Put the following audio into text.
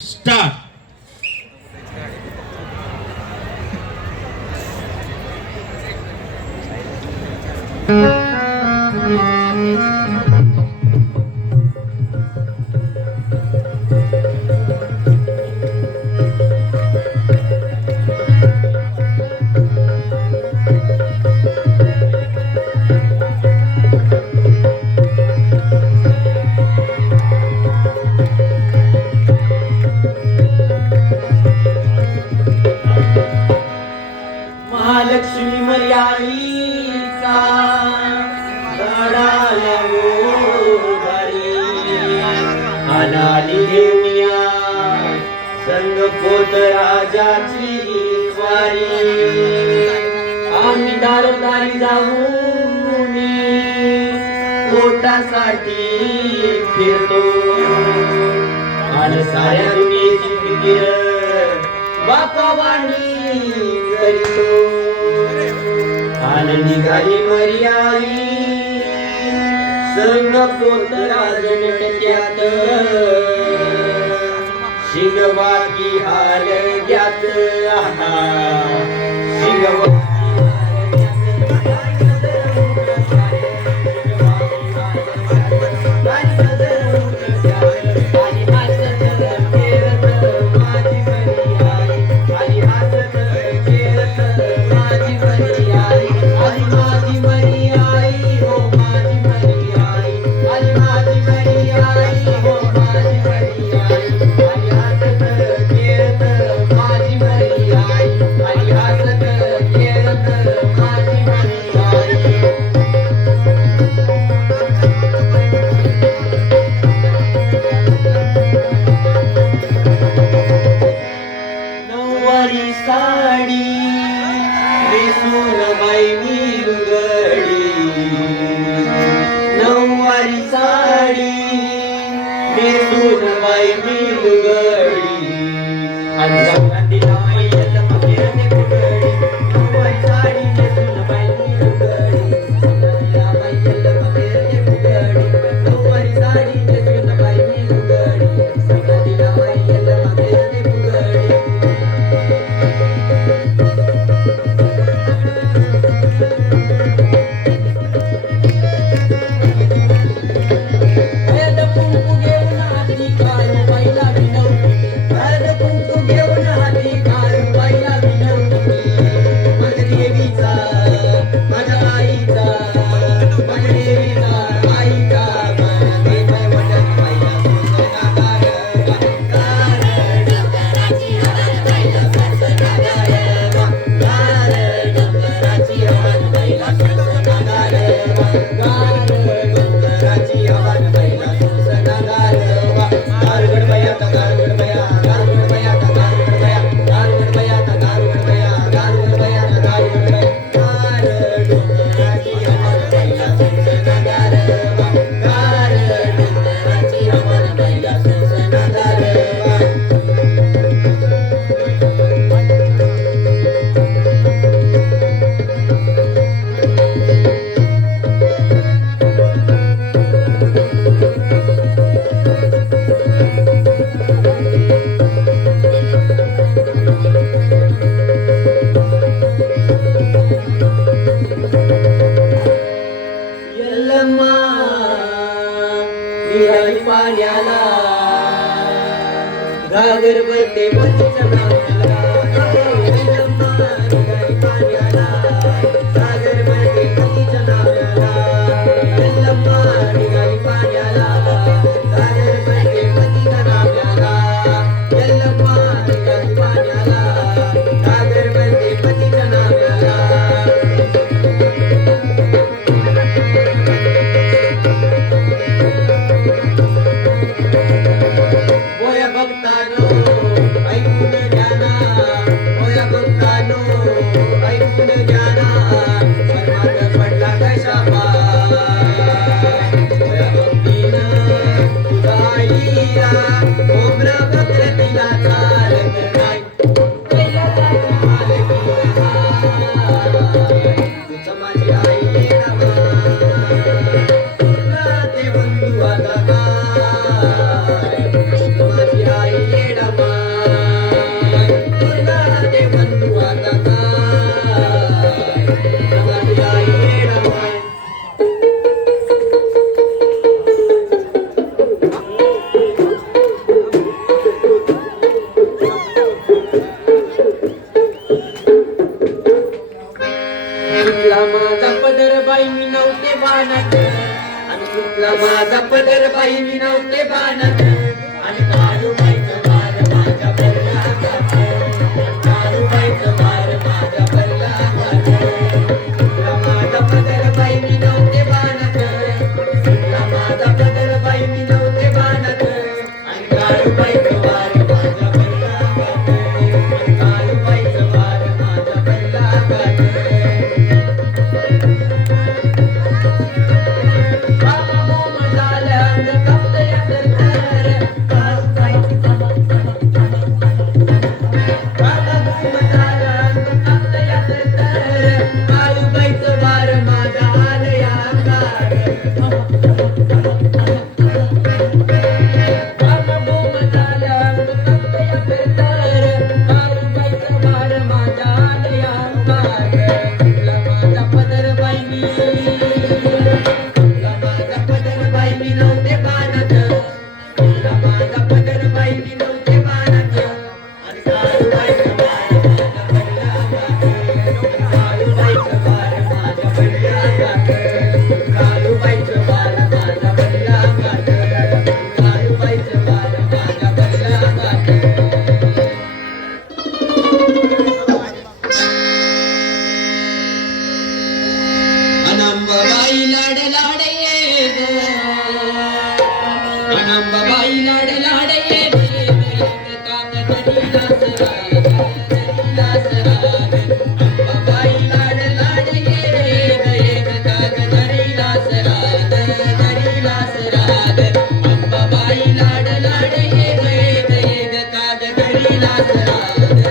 Start. Mahalakshmi मर्यादीचा धडाला Godari अनाली घेऊनिया संग पोत राजाची स्वारी आम्ही दारोदारी जाऊन पोटासाठी फिरतो आणि साऱ्या दुनियेची फिकीर बापावाणी करीतो आणि निघाली मर्यादी संग पोत राजनट्यात शिंगवाकी हाल घ्यात शिंगवा साडी नेसून बाई मिरगडी नऊवारी साडी नेसून बाई मिरगडी अंगावरती माई यल्लमा फिरते फुगडी नऊवारी साडी नेसून बाई मिरगडी अंगावरती माई यल्लमा फिरते फुगडी नऊवारी साडी नेसून बाई मिरगडी अंगावरती माई यल्लमा फिरते फुगडी पाण्याला घागर भरते मधीच्या नावाला पाण्याला घागर भरते मधीच्या नावाला निघाली पाण्याला घागर भरते मधीच्या नावाला निघाली पाण्याला घागर भरते मधीच्या नावाला माझी आई येडा बाणात आणि सुटला माझा पदर बाई मी नव्हते बाणात आणि काळूबाईचं वार माझ्या भरला अंगात काळूबाईचं वार माझ्या भरला अंगात सुटला माझा पदर बाई मी नव्हते बाणात सुटला माझा पदर बाई मी नव्हते बाणात आणि काळूबाईचं वार माझ्या भरला अंगात आणि काळूबाईचं वार माझ्या भरला अंगात बाबा मोम झालं अंग कापतया तर बाबा मोम झालं अंग कापतया तर काळूबाईचं वार माझा आलया अंगात बाबा मोम झालं अंग कापतया तर काळूबाईचं वार माझा आलया अंगात सुटला माझा पदर बाई मी सुटला माझा पदर बाई मी नव्हते बाणात सुटला माझा पदर बाई मी नव्हते बाणात आणि काळूबाईचं वार माझ्या भरल्या अंगात काळूबाईचं वार माझ्या भरल्या अंगात काळूबाईचं वार माझ्या भरल्या अंगात काळूबाईचं वार माझ्या भरल्या अंगात अनंबाबाई लाड लाड ये ग अनंबाबाई लाड लाड ये ग कागदरीला सराग अंबाबाई लाड लाड ये ग कागदरीला सराग अंबाबाई लाड लाड ये ग कागदरीला सराग